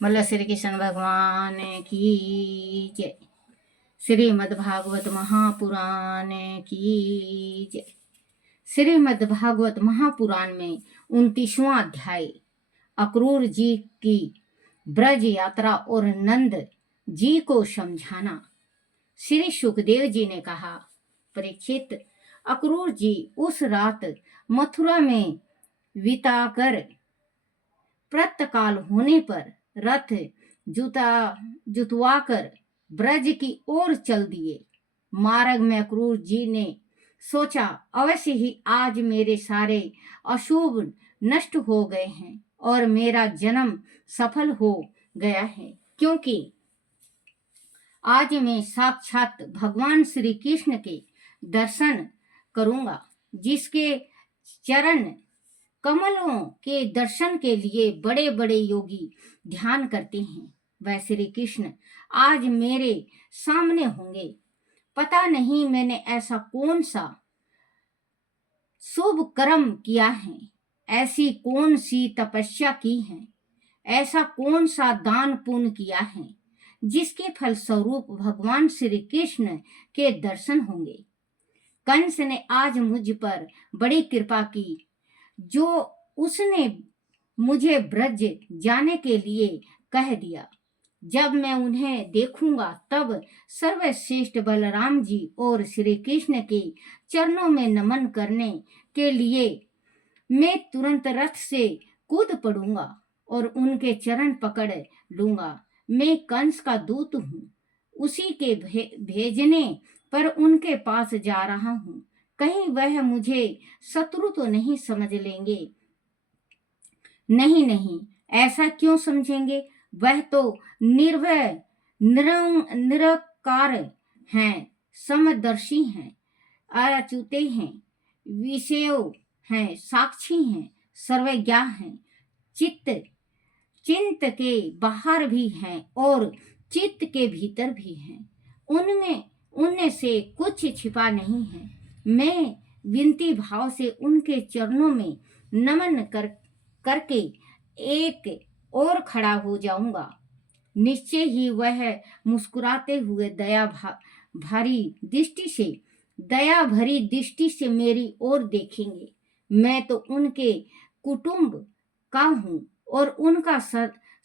बोलो श्री कृष्ण भगवान की जय। श्रीमद्भागवत महापुराण की जय। श्रीमद्भागवत महापुराण में 29वां अध्याय अक्रूर जी की ब्रज यात्रा और नंद जी को समझाना। श्री सुखदेव जी ने कहा, परीक्षित, अक्रूर जी उस रात मथुरा में बिताकर प्रातःकाल होने पर रथ जुतवाकर ब्रज की ओर चल दिए। मार्ग में अक्रूर जी ने सोचा, अवश्य ही आज मेरे सारे अशुभ नष्ट हो गए हैं और मेरा जन्म सफल हो गया है, क्योंकि आज मैं साक्षात भगवान श्री कृष्ण के दर्शन करूंगा, जिसके चरण कमलों के दर्शन के लिए बड़े बड़े योगी ध्यान करते हैं। वह श्री कृष्ण आज मेरे सामने होंगे। पता नहीं मैंने ऐसा कौन सा शुभ कर्म किया है, ऐसी कौन सी तपस्या की है, ऐसा कौन सा दान पुण्य किया है, जिसके फलस्वरूप भगवान श्री कृष्ण के दर्शन होंगे। कंस ने आज मुझ पर बड़ी कृपा की, जो उसने मुझे ब्रज जाने के लिए कह दिया। जब मैं उन्हें देखूंगा तब सर्वश्रेष्ठ बलराम जी और श्री कृष्ण के चरणों में नमन करने के लिए मैं तुरंत रथ से कूद पड़ूंगा और उनके चरण पकड़ लूंगा। मैं कंस का दूत हूँ, उसी के भेजने पर उनके पास जा रहा हूँ। कहीं वह मुझे शत्रु तो नहीं समझ लेंगे। नहीं नहीं, ऐसा क्यों समझेंगे? वह तो निर्भय निरंकार हैं, समदर्शी हैं, अच्युते हैं, विषय हैं, साक्षी हैं, सर्वज्ञ हैं, चित्त के बाहर भी हैं और चित्त के भीतर भी हैं। उनमें से कुछ छिपा नहीं है। मैं विनती भाव से उनके चरणों में नमन करके एक और खड़ा हो जाऊंगा। निश्चय ही वह मुस्कुराते हुए दया भरी दृष्टि से मेरी ओर देखेंगे। मैं तो उनके कुटुंब का हूँ और उनका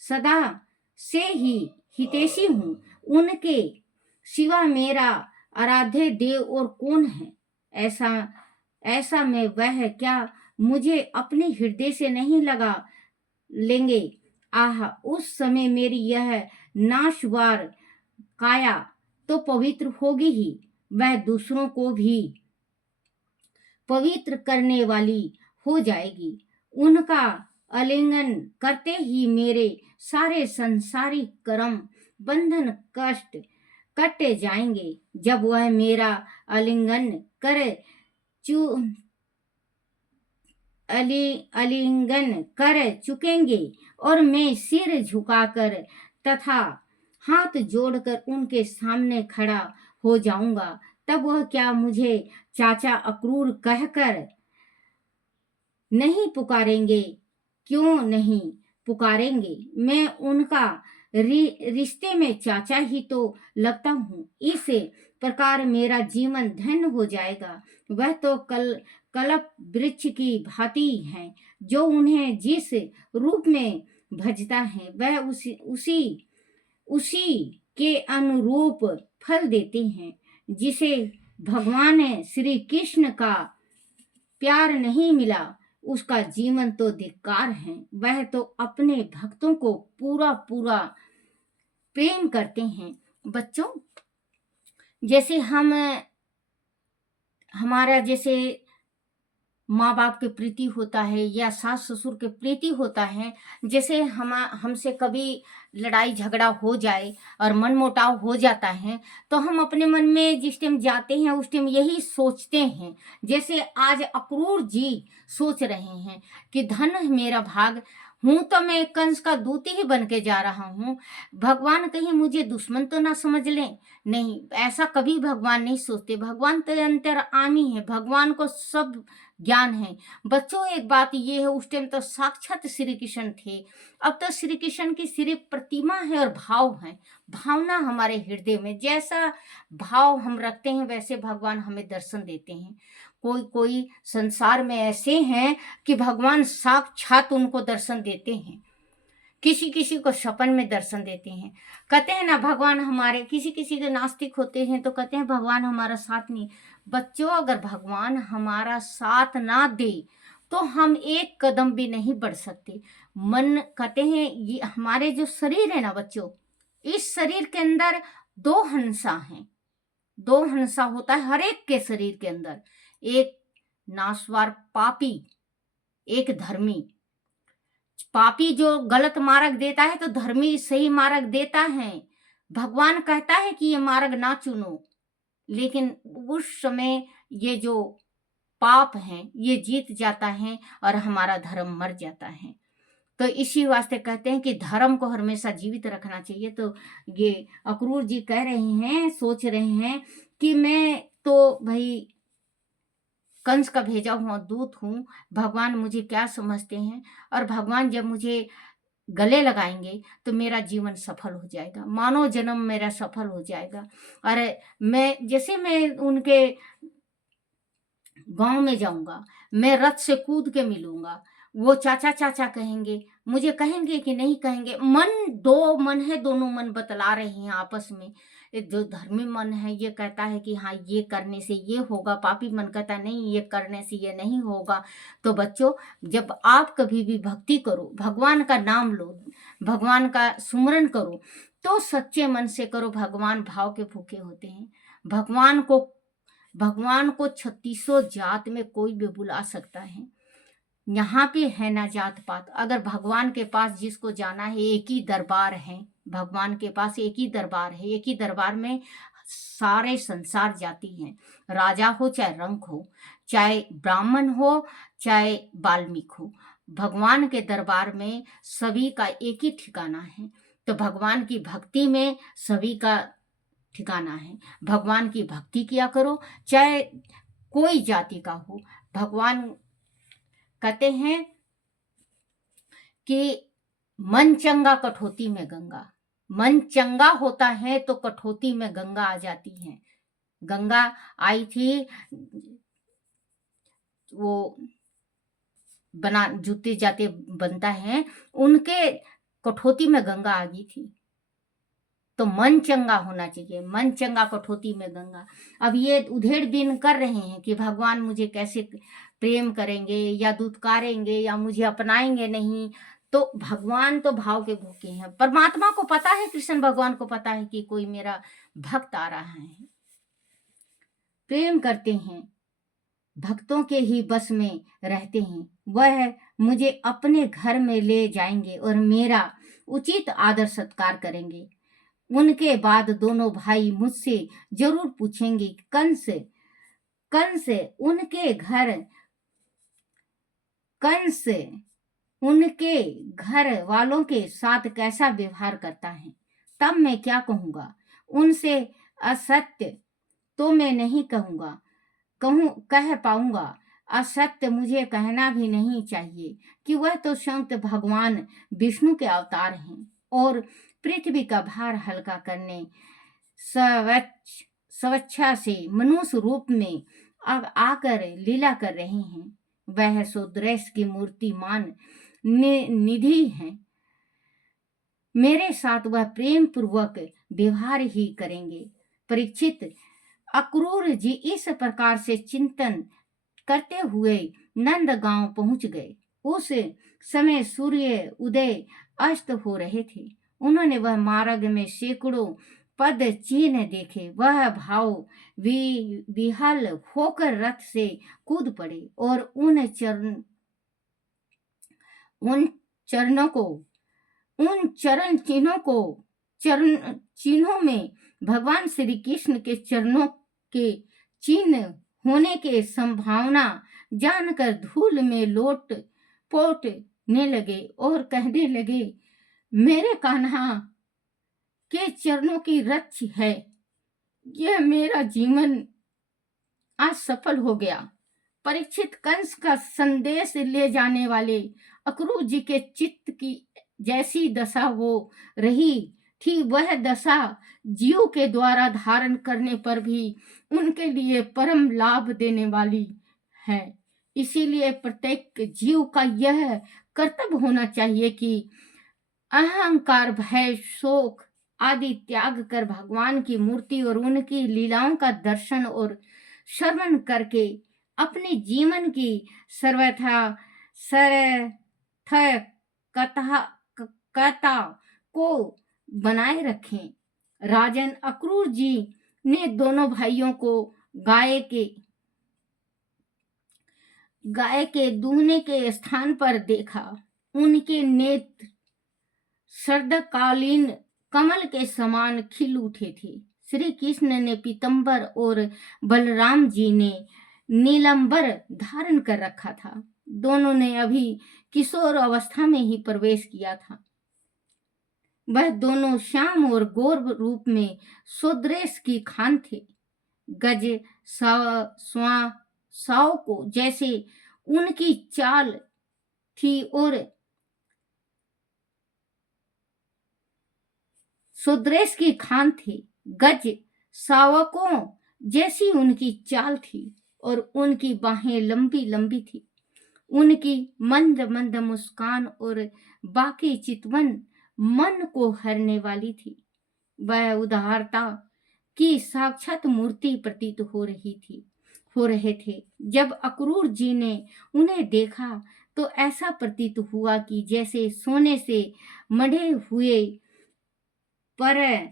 सदा से ही हितैषी हूँ। उनके सिवा मेरा आराध्य देव और कौन है? ऐसा में वह क्या मुझे अपने हृदय से नहीं लगा लेंगे? आह, उस समय मेरी यह नाशवार काया तो पवित्र होगी ही, वह दूसरों को भी पवित्र करने वाली हो जाएगी। उनका आलिंगन करते ही मेरे सारे संसारिक कर्म बंधन कष्ट कटे जाएंगे। जब वह मेरा आलिंगन कर चुकेंगे और मैं सिर झुकाकर तथा हाथ जोड़कर उनके सामने खड़ा हो जाऊंगा, तब वह क्या मुझे चाचा अक्रूर कहकर नहीं पुकारेंगे? क्यों नहीं पुकारेंगे? मैं उनका रिश्ते में चाचा ही तो लगता हूँ। इस प्रकार मेरा जीवन धन्य हो जाएगा। वह तो कल्प वृक्ष की भांति हैं, जो उन्हें जिस रूप में भजता है वह उसी के अनुरूप फल देते हैं। जिसे भगवान श्री कृष्ण का प्यार नहीं मिला, उसका जीवन तो धिक्कार है। वह तो अपने भक्तों को पूरा प्रेम करते हैं। बच्चों, जैसे हमारा जैसे माँ बाप के प्रीति होता है या सास ससुर के प्रीति होता है, जैसे हमसे कभी लड़ाई झगड़ा हो जाए और मनमुटाव हो जाता है, तो हम अपने मन में जिस टाइम जाते हैं उस टाइम यही सोचते हैं, जैसे आज अक्रूर जी सोच रहे हैं कि धन मेरा भाग हूं तो मैं कंस का दूत ही बन के जा रहा हूँ, भगवान कहीं मुझे दुश्मन तो ना समझ लें। नहीं, ऐसा कभी भगवान नहीं सोचते। भगवान तो अंतर्यामी है, भगवान को सब ज्ञान है। बच्चों, एक बात ये है, उस टाइम तो साक्षात श्री कृष्ण थे, अब तो श्री कृष्ण की सिर्फ प्रतिमा है और भाव है, भावना हमारे हृदय में। जैसा भाव हम रखते हैं वैसे भगवान हमें दर्शन देते हैं। कोई कोई संसार में ऐसे हैं कि भगवान साक्षात उनको दर्शन देते हैं, किसी किसी को सपन में दर्शन देते हैं। कहते हैं ना भगवान हमारे, किसी किसी के नास्तिक होते हैं तो कहते हैं भगवान हमारा साथ नहीं। बच्चों, अगर भगवान हमारा साथ ना दे तो हम एक कदम भी नहीं बढ़ सकते। मन, कहते हैं ये हमारे जो शरीर है ना बच्चों, इस शरीर के अंदर दो हंसा हैं, दो हंसा होता है हर एक के शरीर के अंदर, एक नासवार पापी, एक धर्मी। पापी जो गलत मार्ग देता है तो धर्मी सही मार्ग देता है। भगवान कहता है कि ये मार्ग ना चुनो, लेकिन उस समय ये जो पाप है ये जीत जाता है और हमारा धर्म मर जाता है। तो इसी वास्ते कहते हैं कि धर्म को हमेशा जीवित रखना चाहिए। तो ये अक्रूर जी कह रहे हैं, सोच रहे हैं कि मैं तो भाई कंस का भेजा हुआ दूत हूँ, भगवान मुझे क्या समझते हैं, और भगवान जब मुझे गले लगाएंगे तो मेरा जीवन सफल हो जाएगा, मानव जन्म मेरा सफल हो जाएगा। और मैं उनके गांव में जाऊंगा, मैं रथ से कूद के मिलूंगा, वो चाचा चाचा कहेंगे, मुझे कहेंगे कि नहीं कहेंगे। मन, दो मन है, दोनों मन बतला रहे हैं आपस में। जो धर्मी मन है ये कहता है कि हाँ ये करने से ये होगा, पापी मन कहता नहीं ये करने से ये नहीं होगा। तो बच्चों, जब आप कभी भी भक्ति करो, भगवान का नाम लो, भगवान का सुमरन करो, तो सच्चे मन से करो। भगवान भाव के भूखे होते हैं। भगवान को 36 जात में कोई भी बुला सकता है। यहाँ पे है ना जात पात। अगर भगवान के पास जिसको जाना है, एक ही दरबार है, भगवान के पास एक ही दरबार है, एक ही दरबार में सारे संसार जाती हैं। राजा हो चाहे रंक हो, चाहे ब्राह्मण हो चाहे वाल्मीकि हो, भगवान के दरबार में सभी का एक ही ठिकाना है। तो भगवान की भक्ति में सभी का ठिकाना है। भगवान की भक्ति किया करो, चाहे कोई जाति का हो। भगवान कहते हैं कि मन चंगा कठौती में गंगा, मन चंगा होता है तो कठौती में गंगा आ जाती है। गंगा आई थी, वो बना जूते जाते बनता है, उनके कठौती में गंगा आ गई थी। तो मन चंगा होना चाहिए, मन चंगा कठौती में गंगा। अब ये उधेड़ दिन कर रहे हैं कि भगवान मुझे कैसे प्रेम करेंगे या दुत्कारेंगे या मुझे अपनाएंगे नहीं। तो भगवान तो भाव के भूखे हैं। परमात्मा को पता है, कृष्ण भगवान को पता है कि कोई मेरा भक्त आ रहा है, प्रेम करते हैं, भक्तों के ही बस में रहते हैं। वह मुझे अपने घर में ले जाएंगे और मेरा उचित आदर सत्कार करेंगे। उनके बाद दोनों भाई मुझसे जरूर पूछेंगे, कंस उनके घर वालों के साथ कैसा व्यवहार करता है। तब मैं क्या कहूँगा? उनसे असत्य तो मैं नहीं कह पाऊंगा। असत्य मुझे कहना भी नहीं चाहिए कि वह तो स्वयं भगवान विष्णु के अवतार हैं और पृथ्वी का भार हल्का करने स्वेच्छा से मनुष्य रूप में अब आकर लीला कर रहे हैं। वह सुदृश की मूर्तिमान निधि है। मेरे साथ वह प्रेम पूर्वक व्यवहार ही करेंगे। परीक्षित, अक्रूर जी इस प्रकार से चिंतन करते हुए नंदगांव पहुंच गए। उस समय सूर्य उदय अस्त हो रहे थे। उन्होंने वह मार्ग में सैकड़ों पद चिन्ह देखे। वह भाव विहल होकर रथ से कूद पड़े और उन चरण चिन्हों में भगवान श्री कृष्ण के चरणों के चिन्ह होने के संभावना जानकर धूल में लोट पोट लगे और कहने लगे, मेरे कान्हा के चरणों की रच है, यह मेरा जीवन आज सफल हो गया। परीक्षित कंस का संदेश ले जाने वाले अक्रूर जी के चित्त की जैसी दशा वो रही थी, वह दशा जीव के द्वारा धारण करने पर भी उनके लिए परम लाभ देने वाली है। इसीलिए प्रत्येक जीव का यह कर्तव्य होना चाहिए कि अहंकार, भय, शोक आदि त्याग कर भगवान की मूर्ति और उनकी लीलाओं का दर्शन और श्रवण करके अपने जीवन की सर्वथा सार्थक कथा को बनाए रखें। राजन अक्रूर जी ने दोनों भाइयों को गाय के दूहने के स्थान पर देखा। उनके नेत्र शरदकालीन कमल के समान खिल उठे थे। श्री कृष्ण ने पीतंबर और बलराम जी ने नीलंबर धारण कर रखा था। दोनों ने अभी किशोर अवस्था में ही प्रवेश किया था। वह दोनों श्याम और गौर रूप में स्वदेश की खान थे। गज साव को जैसे उनकी चाल थी और स्वदेश की खान थे। गज सावकों जैसी उनकी चाल थी और उनकी बाहें लंबी लंबी थी। उनकी मंद मंद मुस्कान और बाकी चितवन मन को हरने वाली थी। वह उदारता की साक्षात मूर्ति प्रतीत हो रहे थे। जब अक्रूर जी ने उन्हें देखा तो ऐसा प्रतीत हुआ कि जैसे सोने से मढ़े हुए पर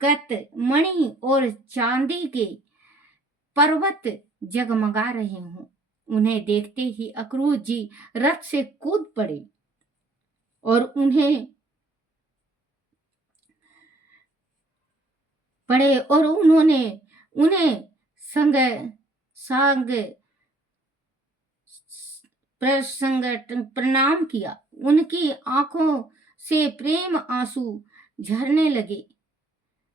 कत मणि और चांदी के पर्वत जगमगा रहे हों। उन्हें देखते ही अक्रूर जी रथ से कूद पड़े और उन्होंने उन्हें संग प्रणाम किया। उनकी आंखों से प्रेम आंसू झरने लगे।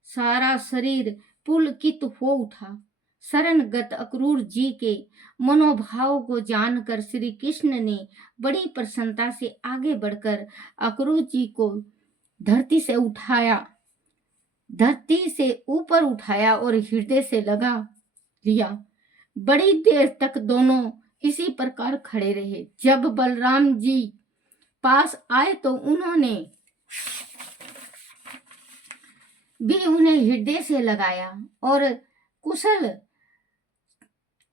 सारा शरीर पुलकित हो उठा। शरणगत अक्रूर जी के मनोभाव को जानकर श्री कृष्ण ने बड़ी प्रसन्नता से आगे बढ़कर अक्रूर जी को धरती से ऊपर उठाया और हृदय से लगा लिया। बड़ी देर तक दोनों इसी प्रकार खड़े रहे। जब बलराम जी पास आए तो उन्होंने भी उन्हें हृदय से लगाया और कुशल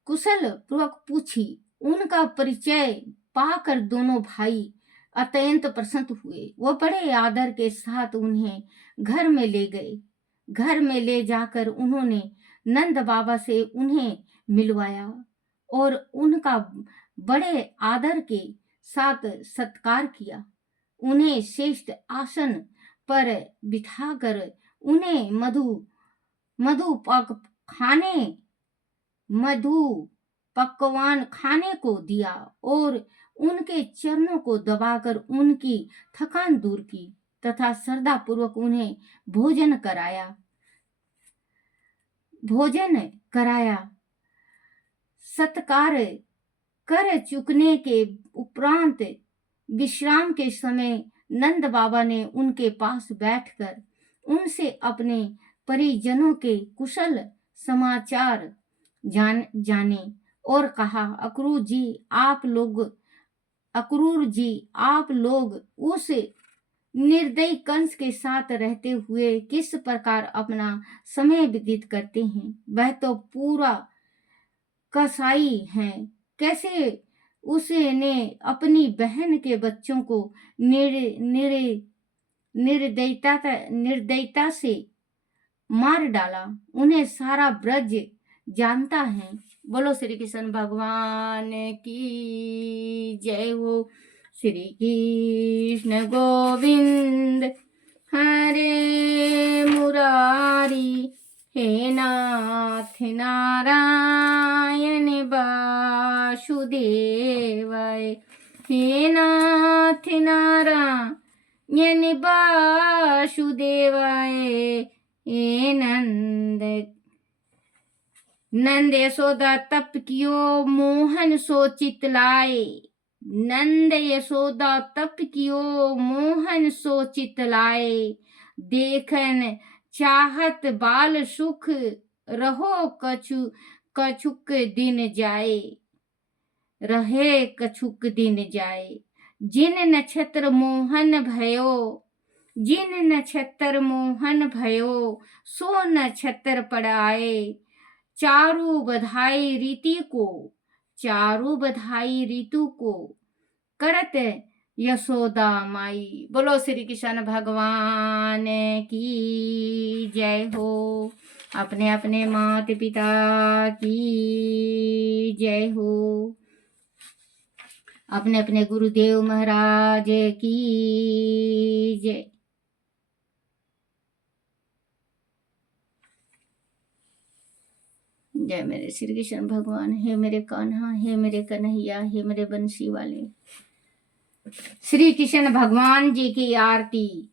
पूर्वक पूछी। उनका परिचय पाकर दोनों भाई अत्यंत प्रसन्न हुए। वो बड़े आदर के साथ उन्हें घर में ले गए। घर में ले जाकर उन्होंने नंद बाबा से उन्हें मिलवाया और उनका बड़े आदर के साथ सत्कार किया। उन्हें श्रेष्ठ आसन पर बिठाकर उन्हें मधु पकवान खाने को दिया और उनके चरणों को दबाकर उनकी थकान दूर की तथा श्रद्धा पूर्वक उन्हें भोजन कराया। सत्कार कर चुकने के उपरांत विश्राम के समय नंद बाबा ने उनके पास बैठकर उनसे अपने परिजनों के कुशल समाचार जाने और कहा, अक्रूर जी आप लोग उस निर्दयी कंस के साथ रहते हुए किस प्रकार अपना समय व्यतीत करते हैं? वह तो पूरा कसाई है। कैसे उसने अपनी बहन के बच्चों को निर्दयता से मार डाला। उन्हें सारा ब्रज जानता है। बोलो श्री कृष्ण भगवान की जय हो। श्री कृष्ण गोविंद हरे मुरारी, हे नाथ नारायण वासुदेवाय, हे नाथ नारायण वासुदेवाय। हे नंद यशोदा तप कियो मोहन सो चितलाए। नंद यशोदा तप कियो मोहन सो चितलाए। देखन चाहत बाल सुख रहो कछुक दिन जाए। रहे कछुक दिन जाए। जिन नक्षत्र मोहन भयो, जिन नक्षत्र मोहन भयो, सो नक्षत्र पड़ाए। चारु बधाई रीति को, चारु बधाई ऋतु को, करत यशोदा माई। बोलो श्री कृष्ण भगवान की जय हो। अपने अपने माता पिता की जय हो। अपने अपने गुरुदेव महाराज की जय। जय मेरे श्री कृष्ण भगवान। हे मेरे कान्हा, हे मेरे कन्हैया, हे मेरे बंसी वाले। श्री कृष्ण भगवान जी की आरती।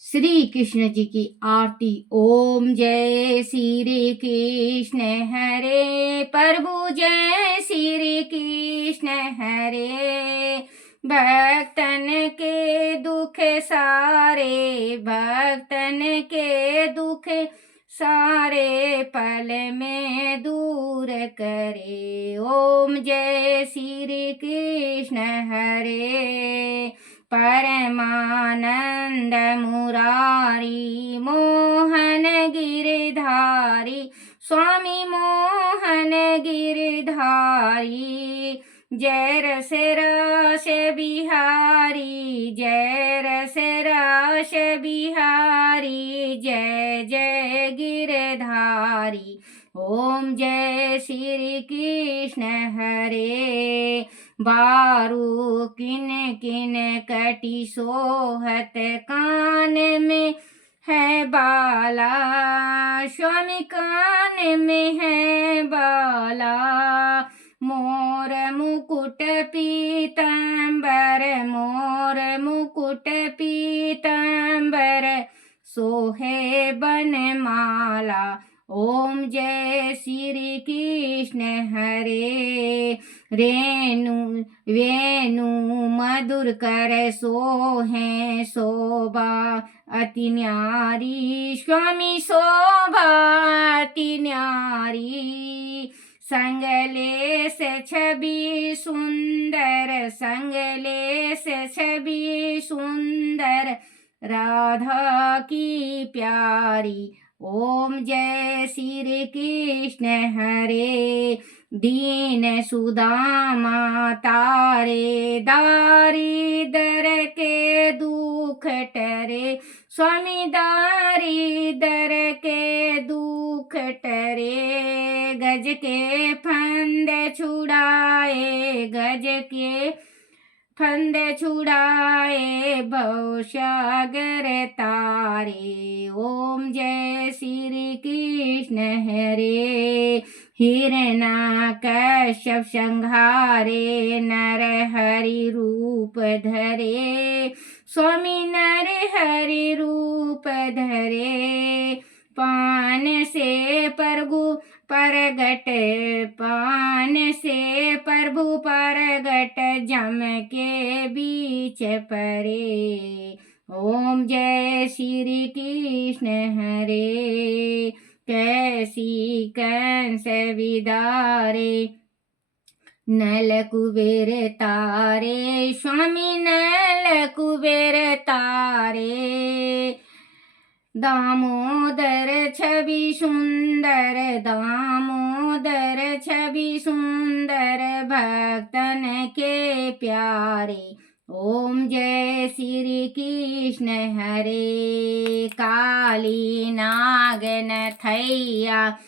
श्री कृष्ण जी की आरती। ओम जय श्री कृष्ण हरे प्रभु, जय श्री कृष्ण हरे। भक्तन के दुख सारे, भक्तन के दुख सारे पल में दूर करे। ओम जय श्री कृष्ण हरे। परमानंद मुरारी मोहन गिरधारी, स्वामी मोहन गिरधारी। जय रस रस बिहारी, जय रस रस बिहारी, जय जय गिरधारी। ओम जय श्री कृष्ण हरे। बारू किन किन कटी सोहत, कान में है बाला, स्वामी कान में है बाला। मोर मुकुट पीतांबर, मोर मुकुट पीतांबर, सोहे बनमाला। ओम जय श्री कृष्ण हरे। वेणु मधुर कर सोहे शोभा अति न्यारी, स्वामी शोभा अति न्यारी। संगले से छवि सुंदर, संगले से छवि सुंदर, राधा की प्यारी। ओम जय श्री कृष्ण हरे। दीन सुदामा तारे, दारी दर के दुख टरे, स्वामी दारी दर के दुख टरे। गज के फंद छुड़ाए, गज के फंद छुड़ाए, भवसागर तारे। ओम जय श्री कृष्ण हरे। हिरण्यकश्यप संहारे, नर हरि रूप धरे, स्वामी नर हरि रूप धरे। पान से प्रभु परगट, पान से प्रभु परगट, जम के बीच परे। ओम जय श्री कृष्ण हरे। कैसी कंस विदारे, नल कुबेर तारे, स्वामी नल कुबेर तारे। दामोदर छवि सुंदर, दामोदर छवि सुंदर, भक्तन के प्यारे। ओम जय श्री कृष्ण हरे। काली नागन थैया,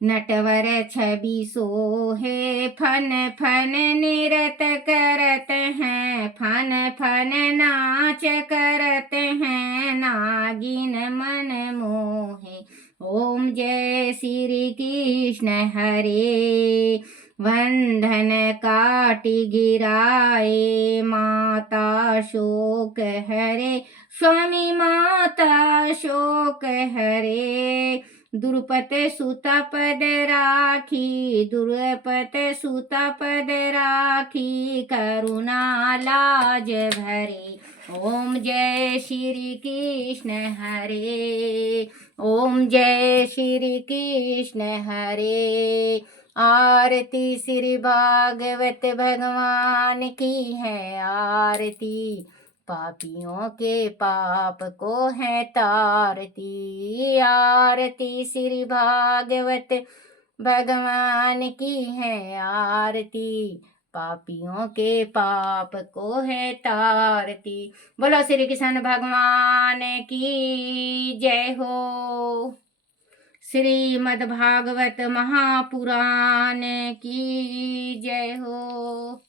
नटवर छवि सोहे, फन फन निरत करत हैं, फन फन नाच करत हैं, नागिन मन मोहे। ओम जय श्री कृष्ण हरे। शोक हरे, स्वामी माता शोक हरे। दुर्पत सुता पद राखी, दुर्पत सुता पद राखी, करुणा लाज भरे। ओम जय श्री कृष्ण हरे, ओम जय श्री कृष्ण हरे। आरती श्री भागवत भगवान की है आरती, पापियों के पाप को है तारती। आरती श्री भागवत भगवान की है आरती, पापियों के पाप को है तारती। बोलो श्री कृष्ण भगवान की जय हो। श्रीमद् भागवत महापुराण की जय हो।